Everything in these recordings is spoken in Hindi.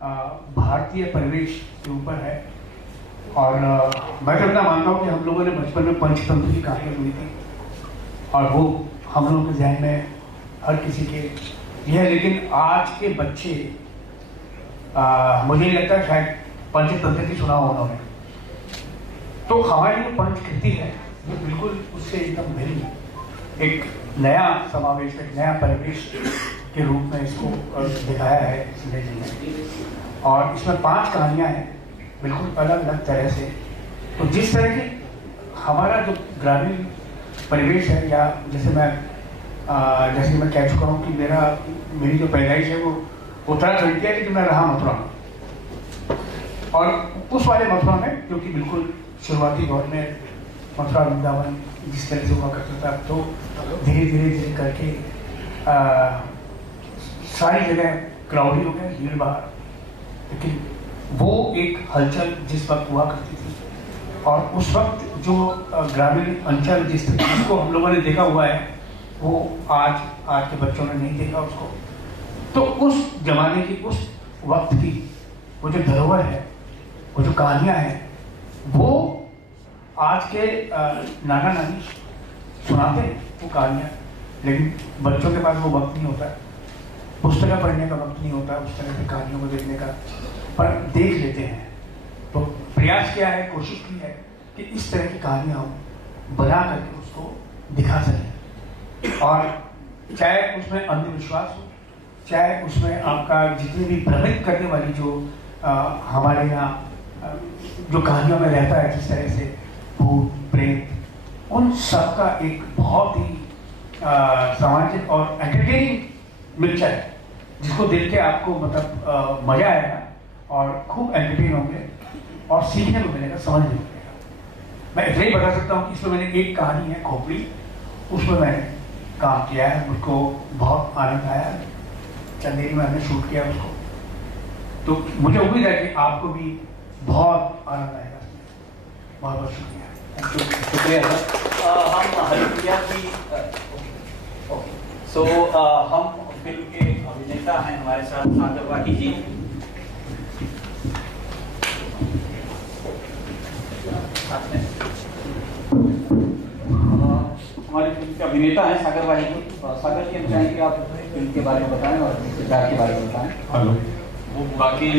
भारतीय परिवेश के ऊपर है। और मैं तो इतना मानता हूँ कि हम लोगों ने बचपन में पंचतंत्र की कहानियाँ सुनी थी और वो हम लोगों के जहन में हर किसी के ये है, लेकिन आज के बच्चे मुझे नहीं लगता शायद पंचतंत्र की सुना हो उन्होंने। तो हमारी जो पंचकृति है वो बिल्कुल उससे एकदम भिन्न एक नया समावेश, एक नया परिवेश के रूप में इसको दिखाया है संजय जी ने। और इसमें 5 कहानियाँ हैं बिल्कुल अलग अलग तरह से। तो जिस तरह की हमारा जो ग्रामीण परिवेश है, या जैसे मैं कह चुका हूँ कि मेरी जो पैदाइश है वो उत्तराखंड की है, लेकिन मैं रहा मथुरा में। और उस वाले मथुरा में क्योंकि बिल्कुल शुरुआती दौर में मथुरा वृंदावन जिस तरह से हुआ करता था, तो धीरे धीरे करके सारी जगह क्राउडी हो गया, भीड़ भाड़। लेकिन वो एक हलचल जिस वक्त हुआ करती थी और उस वक्त जो ग्रामीण अंचल जिसको हम लोगों ने देखा हुआ है वो आज के बच्चों ने नहीं देखा उसको। तो उस जमाने की, उस वक्त की वो जो धरोहर है, वो जो कहानियाँ हैं, वो आज के नाना नानी सुनाते हैं वो कहानियाँ, लेकिन बच्चों के पास वो वक्त नहीं होता, पुस्तकें पढ़ने का वक्त नहीं होता उस तरह की कहानियों को देखने का, पर देख लेते हैं। तो प्रयास किया है, कोशिश की है कि इस तरह की कहानियाँ हम बना करके उसको दिखा सकें। और चाहे उसमें अंधविश्वास हो, चाहे उसमें आपका जितनी भी भ्रमित करने वाली जो हमारे यहाँ जो कहानियों में रहता है, जिस तरह से भूत प्रेत, उन सब का एक बहुत ही सामाजिक और एंटरटेनिंग मिक्सचर है, जिसको देख के आपको मतलब मजा आएगा और खूब एंटरटेन होंगे और सीखने को मिलेगा, समझने को मिलेगा। मैं इतना ही बता सकता हूँ कि इसमें मैंने एक कहानी है खोपड़ी, उसमें मैंने काम किया है, मुझको बहुत आनंद आया। चंदेरी में हमने शूट किया उसको, तो मुझे उम्मीद है कि आपको भी बहुत आनंद आएगा। बहुत बहुत शुक्रिया। शुक्रिया सर। हम हरिप्रिया की हम फिल्म के अभिनेता हैं हमारे साथ सागर वाही जी। हमारी फिल्म के अभिनेता हैं सागर वाही जी। सागर जी, हम चाहेंगे कि आप फिल्म के बारे में बताएं और किरदार के बारे में बताएं। हेलो। वो बाकी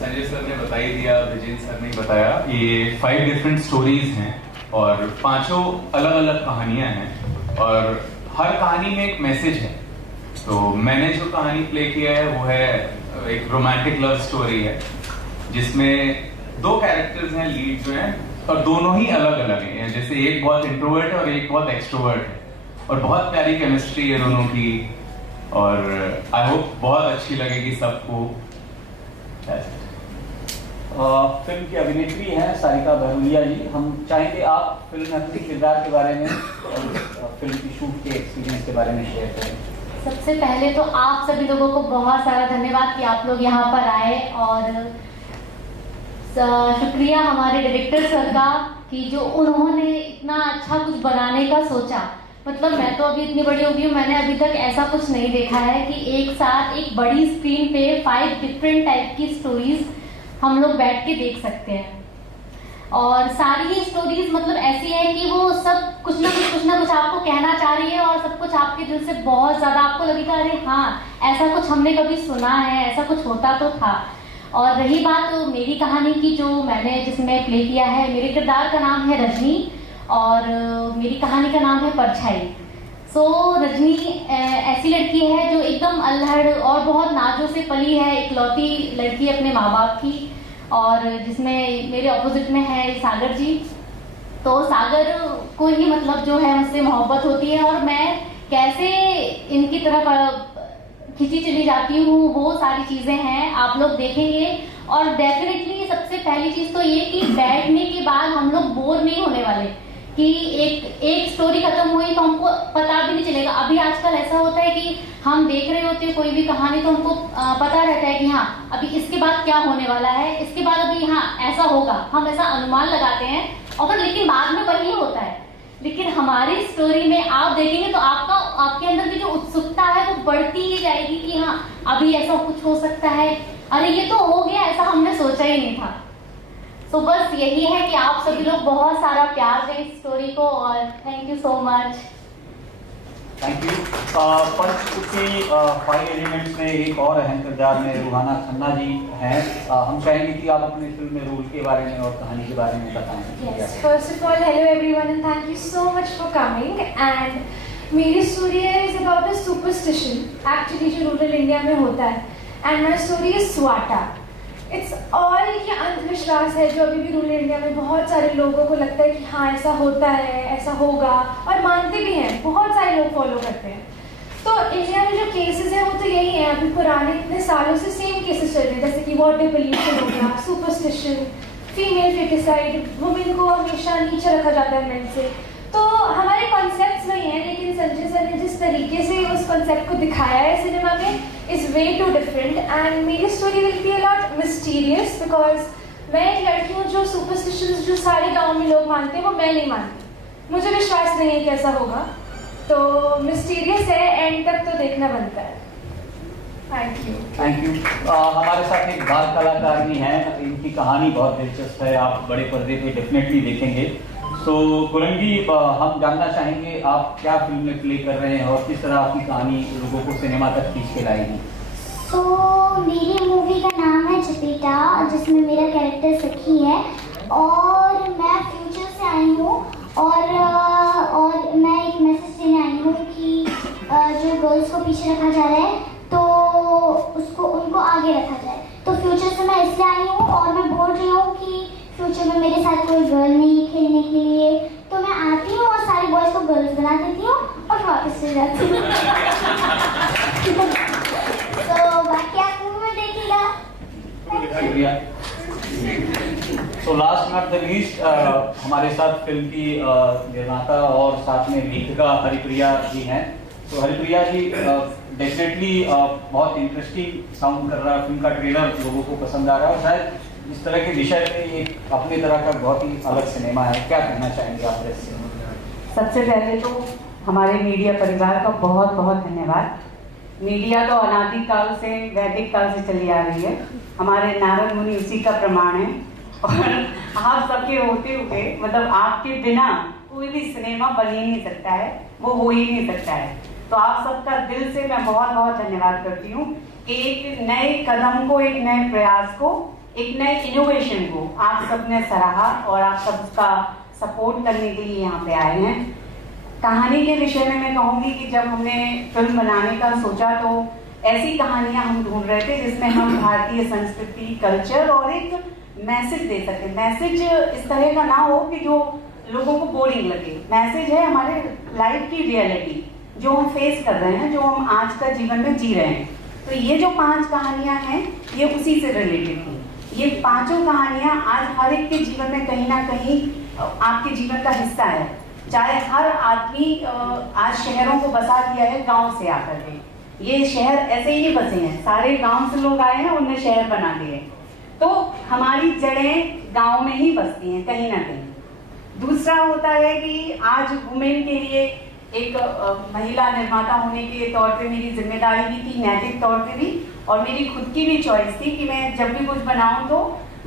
संजय सर ने बता ही दिया, विजेंद्र सर ने बताया। ये 5 डिफरेंट स्टोरीज हैं और 5 अलग अलग कहानियां हैं और हर कहानी में एक मैसेज है। तो मैंने जो कहानी प्ले किया है वो है एक रोमांटिक लव स्टोरी है, जिसमें 2 कैरेक्टर्स हैं लीड जो हैं, और दोनों ही अलग अलग हैं। जैसे एक बहुत इंट्रोवर्ट है और एक बहुत एक्सट्रोवर्ट है, और बहुत प्यारी केमिस्ट्री है दोनों की, और आई होप बहुत अच्छी लगेगी सबको। फिल्म की अभिनेत्री हैं सारिका बहरुलिया जी। हम चाहेंगे आप फिल्म में अपने किरदार के बारे में और फिल्म की शूट के एक्सपीरियंस के बारे में शेयर करें। सबसे पहले तो आप सभी लोगों को बहुत सारा धन्यवाद कि आप लोग यहाँ पर आए, और शुक्रिया हमारे डायरेक्टर सर का कि जो उन्होंने इतना अच्छा कुछ बनाने का सोचा। मतलब मैं तो अभी इतनी बड़ी हो गई हूँ, मैंने अभी तक ऐसा कुछ नहीं देखा है कि एक साथ एक बड़ी स्क्रीन पे 5 डिफरेंट टाइप की स्टोरीज हम लोग बैठ के देख सकते हैं। और सारी ही स्टोरीज मतलब ऐसी है कि वो सब कुछ ना कुछ आपको कहना चाह रही है, और सब कुछ आपके दिल से बहुत ज्यादा आपको लगेगा अरे हाँ ऐसा कुछ हमने कभी सुना है, ऐसा कुछ होता तो था। और रही बात मेरी कहानी की जो मैंने जिसमें प्ले किया है, मेरे किरदार का नाम है रजनी और मेरी कहानी का नाम है परछाई। रजनी ऐसी लड़की है जो एकदम अल्हड़ और बहुत नाजों से पली है, इकलौती लड़की अपने माँ बाप की, और जिसमें मेरे ऑपोजिट में है सागर जी। तो सागर को ही मतलब जो है मुझसे मोहब्बत होती है, और मैं कैसे इनकी तरफ खिंची चली जाती हूँ वो सारी चीजें हैं आप लोग देखेंगे। और डेफिनेटली सबसे पहली चीज तो ये कि बैठने के बाद हम लोग बोर नहीं होने वाले कि एक स्टोरी खत्म हुई तो हमको पता भी नहीं चलेगा। अभी आजकल ऐसा होता है कि हम देख रहे होते हैं कोई भी कहानी तो हमको पता रहता है कि हाँ अभी इसके बाद क्या होने वाला है, इसके बाद अभी हाँ ऐसा होगा, हम ऐसा अनुमान लगाते हैं और फिर लेकिन बाद में वही होता है। लेकिन हमारी स्टोरी में आप देखेंगे तो आपके अंदर की जो उत्सुकता है वो बढ़ती ही जाएगी कि हाँ अभी ऐसा कुछ हो सकता है, अरे ये तो हो गया, ऐसा हमने सोचा ही नहीं था। तो बस यही है कि आप सभी लोग बहुत सारा प्यार दें इस स्टोरी को, और thank you so much. Thank you. Panchkuti 5 elements में एक और अहम किरदार में रूहाना खन्ना जी हैं। हम चाहेंगे कि आप अपनी फिल्म में रोल के बारे में और कहानी के बारे में बताएं। Yes, first of all, hello everyone and thank you so much for coming. And मेरी story is about a superstition actually जो रूरल इंडिया में होता है, and my story is स्वाटा। It's all ये अंधविश्वास है जो अभी भी रूरल इंडिया में बहुत सारे लोगों को लगता है कि हाँ ऐसा होता है, ऐसा होगा, और मानते भी हैं, बहुत सारे लोग फॉलो करते हैं। तो इंडिया में जो केसेस हैं वो तो यही हैं, अभी पुराने इतने सालों से सेम केसेस चल रहे हैं, जैसे कि वाटर पोल्यूशन हो गया, सुपरस्टिशन, फीमेल फेटिसाइड, वुमेन को हमेशा नीचे रखा जाता है मेन से। तो हमारे कॉन्सेप्ट्स वही हैं, लेकिन संजय सर ने जिस तरीके से उस कॉन्सेप्ट को दिखाया है सिनेमा में is way too different, and मेरी story will be a lot mysterious because मैं एक लड़की हूँ जो सुपरस्टिशंस जो सारे गाँव में लोग मानते हैं वो मैं नहीं मानती। मुझे विश्वास नहीं है कि ऐसा होगा, तो मिस्टीरियस है, एंड तक तो देखना बनता है। Thank you. Thank you. हमारे साथ एक बाल कलाकार भी हैं, इनकी कहानी बहुत दिलचस्प है, आप बड़े पर्दे पे डेफिनेटली देखेंगे। तो कुरंगी, हम जानना चाहेंगे आप क्या फिल्म में प्ले कर रहे हैं और किस तरह आपकी कहानी लोगों को सिनेमा तक खींच के लाएगी। तो मेरी मूवी का नाम है चपेटा, जिसमें मेरा कैरेक्टर सखी है, और मैं फ्यूचर से आई हूँ, और मैं एक मैसेज देने आई हूँ कि जो गर्ल्स को पीछे रखा जा रहा है तो उनको आगे रखा जाए। तो फ्यूचर से मैं इसलिए आई हूँ, और मैं बोल रही हूँ कि फ्यूचर में मेरे साथ कोई गर्ल नहीं खेलने के लिए, तो मैं आती हूँ और सारे बॉयज़ को गर्ल्स बना देती हूँ और वापस चली जाती हूँ। तो बाकी आप मूवी में देखिएगा। शुक्रिया। तो लास्ट नॉट द लीस्ट, हमारे साथ फिल्म की निर्माता और साथ में लेखिका हरिप्रिया जी हैं। तो हरिप्रिया जी, डेफिनेटली बहुत इंटरेस्टिंग साउंड कर रहा है, फिल्म का ट्रेलर लोगों को पसंद आ रहा है, और शायद इस तरह के विषय पे एक अपने तरह का बहुत ही अलग सिनेमा है। क्या कहना चाहेंगे आप इससे? सबसे पहले तो हमारे मीडिया परिवार का बहुत बहुत धन्यवाद। मीडिया तो अनादिकाल से, वैदिक काल से चली आ रही है, हमारे नारद मुनि उसी का प्रमाण है, और आप सबके होते हुए, मतलब आपके बिना कोई भी सिनेमा बन ही नहीं सकता है, वो हो ही नहीं सकता है। तो आप सबका दिल से मैं बहुत बहुत धन्यवाद करती हूँ कि एक नए कदम को, एक नए प्रयास को, एक नए इनोवेशन को आप सबने सराहा, और आप सब उसका सपोर्ट करने के लिए यहाँ पे आए हैं। कहानी के विषय में मैं कहूँगी कि जब हमने फिल्म बनाने का सोचा तो ऐसी कहानियाँ हम ढूंढ रहे थे जिसमें हम भारतीय संस्कृति, कल्चर और एक मैसेज दे सकें। मैसेज इस तरह का ना हो कि जो लोगों को बोरिंग लगे। मैसेज है हमारे लाइफ की रियलिटी जो हम फेस कर रहे हैं, जो हम आज का जीवन में जी रहे हैं। तो ये जो 5 कहानियाँ हैं ये उसी से रिलेटेड थी। ये 5 कहानियाँ आज हर एक के जीवन में कहीं ना कहीं आपके जीवन का हिस्सा है। चाहे हर आदमी आज शहरों को बसा दिया है गांव से आकर के, ये शहर ऐसे ही नहीं बसे हैं, सारे गांव से लोग आए हैं, उन्हें शहर बना दिए। तो हमारी जड़ें गांव में ही बसती हैं कहीं ना कहीं। दूसरा होता है कि आज वुमेन के लिए एक महिला निर्माता होने के तौर पे मेरी जिम्मेदारी भी थी, नैतिक तौर पे भी, और मेरी खुद की भी चॉइस थी कि मैं जब भी कुछ बनाऊं तो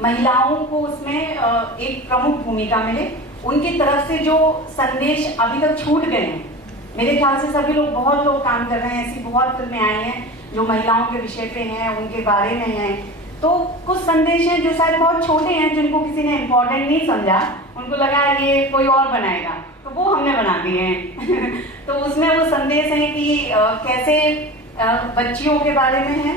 महिलाओं को उसमें एक प्रमुख भूमिका मिले। उनकी तरफ से जो संदेश अभी तक छूट गए हैं, मेरे ख्याल से सभी लोग, बहुत लोग काम कर रहे हैं, ऐसी बहुत फिल्में आई हैं जो महिलाओं के विषय पे हैं, उनके बारे में हैं। तो कुछ संदेश हैं जो शायद बहुत छोटे हैं, जिनको किसी ने इम्पोर्टेंट नहीं समझा, उनको लगा ये कोई और बनाएगा, तो वो हमने बना दिए हैं। तो उसमें वो संदेश है कि कैसे बच्चियों के बारे में है,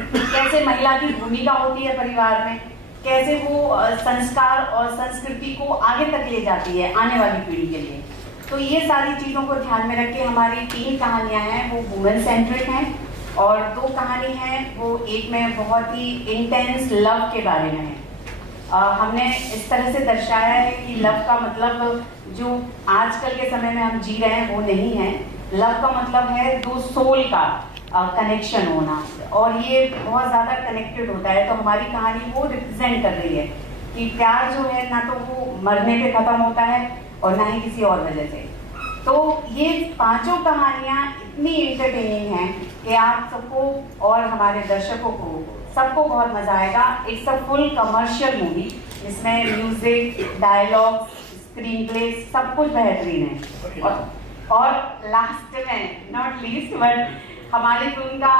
कैसे महिला की भूमिका होती है परिवार में, कैसे वो संस्कार और संस्कृति को आगे तक ले जाती है आने वाली पीढ़ी के लिए। तो ये सारी चीज़ों को ध्यान में रख के हमारी 3 कहानियाँ हैं, वो वुमेन सेंट्रिक हैं, और 2 कहानी हैं वो एक में बहुत ही इंटेंस लव के बारे में है। हमने इस तरह से दर्शाया है कि लव का मतलब जो आजकल के समय में हम जी रहे हैं वो नहीं है। लव का मतलब है 2 सोल का कनेक्शन होना, और ये बहुत ज़्यादा कनेक्टेड होता है। तो हमारी कहानी वो रिप्रेजेंट कर रही है कि प्यार जो है ना तो वो मरने पे ख़त्म होता है और ना ही किसी और वजह से। तो ये 5 कहानियाँ इतनी इंटरटेनिंग हैं कि आप सबको और हमारे दर्शकों को सबको बहुत मजा आएगा। It's a full commercial movie जिसमें म्यूजिक, डायलॉग, स्क्रीन प्ले सब कुछ बेहतरीन है। और लास्ट में नॉट लीस्ट बट हमारी फिल्म का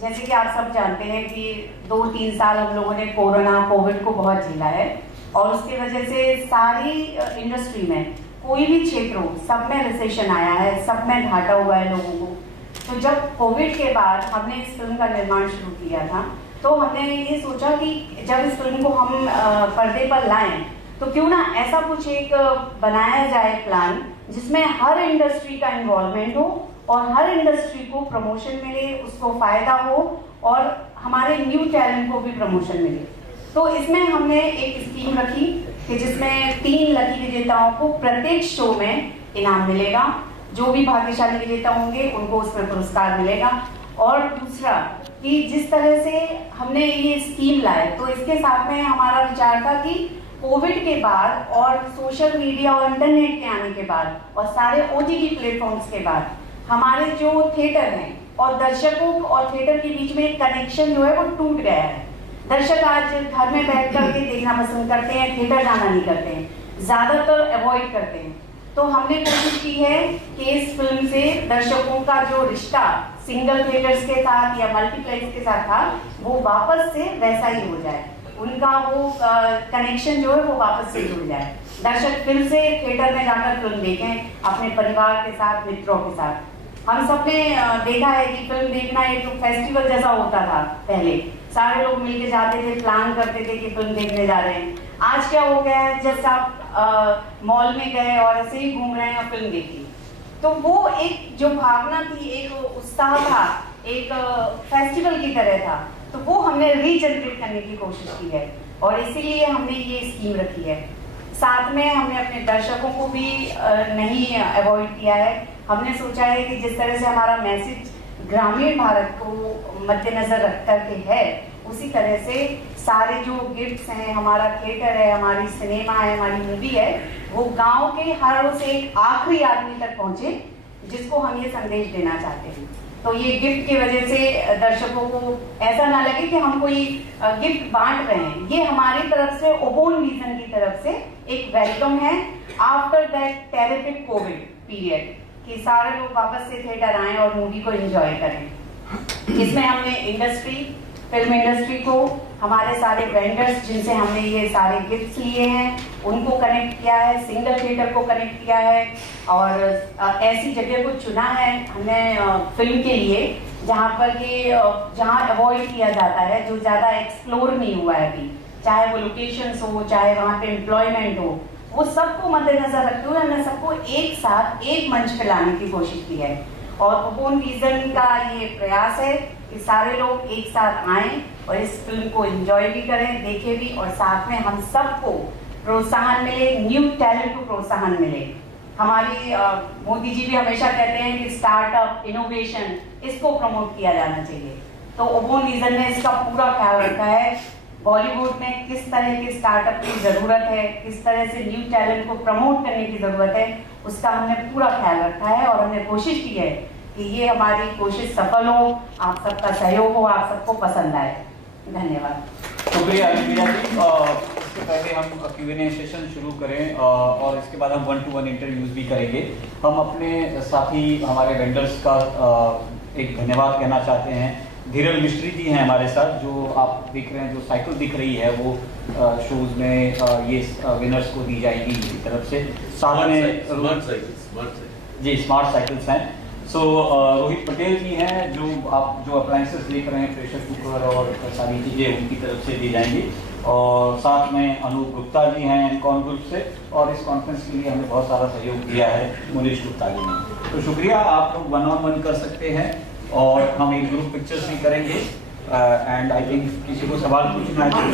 जैसे कि आप सब जानते हैं कि 2-3 साल हम लोगों ने कोविड को बहुत झेला है और उसकी वजह से सारी इंडस्ट्री में कोई भी क्षेत्र हो सब में रिसेशन आया है, सब में घाटा हुआ है लोगों को। तो जब कोविड के बाद हमने इस फिल्म का निर्माण शुरू किया था तो हमने ये सोचा कि जब इस फिल्म को हम पर्दे पर लाएं तो क्यों ना ऐसा कुछ एक बनाया जाए प्लान जिसमें हर इंडस्ट्री का इन्वॉल्वमेंट हो और हर इंडस्ट्री को प्रमोशन मिले, उसको फायदा हो और हमारे न्यू टैलेंट को भी प्रमोशन मिले। तो इसमें हमने एक स्कीम रखी कि जिसमें 3 लकी विजेताओं को प्रत्येक शो में इनाम मिलेगा। जो भी भाग्यशाली विजेता होंगे उनको उसमें पुरस्कार मिलेगा। और दूसरा कि जिस तरह से हमने ये स्कीम लाए तो इसके साथ में हमारा विचार था कि कोविड के बाद और सोशल मीडिया और इंटरनेट के आने के बाद और सारे OTT प्लेटफॉर्म्स के बाद हमारे जो थिएटर हैं और दर्शकों और थिएटर के बीच में एक कनेक्शन जो है वो टूट गया है। दर्शक आज घर में बैठ कर के देखना पसंद करते हैं, थिएटर जाना नहीं करते हैं, ज्यादातर अवॉइड करते हैं। तो हमने कोशिश की है कि इस फिल्म से दर्शकों का जो रिश्ता सिंगल थिएटर्स के साथ या मल्टीप्लेक्स के साथ था वो वापस से वैसा ही हो जाए, उनका वो कनेक्शन जो है वो वापस से जुड़ जाए। दर्शक फिर से थिएटर में जाकर फिल्म देखें अपने परिवार के साथ, मित्रों के साथ। हम सबने देखा है कि फिल्म देखना एक फेस्टिवल जैसा होता था पहले, सारे लोग मिलके जाते थे, प्लान करते थे कि फिल्म देखने जा रहे हैं। आज क्या हो गया है, जैसे आप मॉल में गए और ऐसे ही घूम रहे हैं और फिल्म देखी, तो वो एक जो भावना थी, एक उत्साह था, एक फेस्टिवल की तरह था, तो वो हमने रीजनरेट करने की कोशिश की है और इसीलिए हमने ये स्कीम रखी है। साथ में हमने अपने दर्शकों को भी नहीं अवॉइड किया है। हमने सोचा है कि जिस तरह से हमारा मैसेज ग्रामीण भारत को मद्देनजर रख कर के है, उसी तरह से सारे जो गिफ्ट्स हैं, हमारा थिएटर है, हमारी सिनेमा है, हमारी मूवी है, वो गांव के हर उस एक आखिरी आदमी तक पहुंचे जिसको हम ये संदेश देना चाहते हैं। तो ये गिफ्ट की वजह से दर्शकों को ऐसा ना लगे कि हम कोई गिफ्ट बांट रहे हैं, ये हमारी तरफ से ओपन विजन की तरफ से एक वेलकम है after that terrific Covid period, कि सारे लोग वापस से थिएटर आएं और मूवी को एंजॉय करें। इसमें हमने फिल्म इंडस्ट्री को, हमारे सारे वेंडर्स जिनसे हमने ये सारे गिफ्ट्स लिए हैं उनको कनेक्ट किया है, सिंगल थिएटर को कनेक्ट किया है और ऐसी जगह को चुना है हमने फिल्म के लिए जहाँ पर कि जहाँ अवॉइड किया जाता है, जो ज़्यादा एक्सप्लोर नहीं हुआ है अभी, चाहे वो लोकेशंस हो, चाहे वहाँ पे एम्प्लॉयमेंट हो, वो सबको मद्देनजर रखते हुए हमने सबको एक साथ एक मंच पे लाने की कोशिश की है। और ओपन विजन का ये प्रयास है कि सारे लोग एक साथ आएं और इस फिल्म को एंजॉय भी करें, देखें भी, और साथ में हम सबको प्रोत्साहन मिले, न्यू टैलेंट को प्रोत्साहन मिले। हमारी मोदी जी भी हमेशा कहते हैं कि स्टार्टअप, इनोवेशन, इसको प्रमोट किया जाना चाहिए। तो ओपन विजन ने इसका पूरा ख्याल रखा है। बॉलीवुड में किस तरह के स्टार्टअप की ज़रूरत है, किस तरह से न्यू टैलेंट को प्रमोट करने की ज़रूरत है, उसका हमने पूरा ख्याल रखा है और हमने कोशिश की है कि ये हमारी कोशिश सफल हो, आप सबका सहयोग हो, आप सबको पसंद आए। धन्यवाद। शुक्रिया हरिप्रिया जी। इससे पहले हम Q&A सेशन शुरू करें और इसके बाद हम 1-to-1 इंटरव्यूज भी करेंगे। हम अपने साथी हमारे वेंडर्स का एक धन्यवाद कहना चाहते हैं। धीरज मिस्त्री जी हैं हमारे साथ, जो आप देख रहे हैं, जो साइकिल दिख रही है वो शूज में ये विनर्स को दी जाएगी इनकी तरफ से। साथ में स्मार्ट साइकिल्स हैं। सो रोहित पटेल जी हैं, जो अप्लायंसेस देख रहे हैं, प्रेशर कुकर और सारी चीज़ें उनकी तरफ से दी जाएंगी। और साथ में अनूप गुप्ता जी हैं एनकॉन ग्रुप से, और इस कॉन्फ्रेंस के लिए हमें बहुत सारा सहयोग दिया है मुनीश गुप्ता जी ने। तो शुक्रिया। आप लोग 1-on-1 कर सकते हैं और हम एक ग्रुप पिक्चर्स भी करेंगे। एंड आई थिंक किसी को सवाल पूछना है।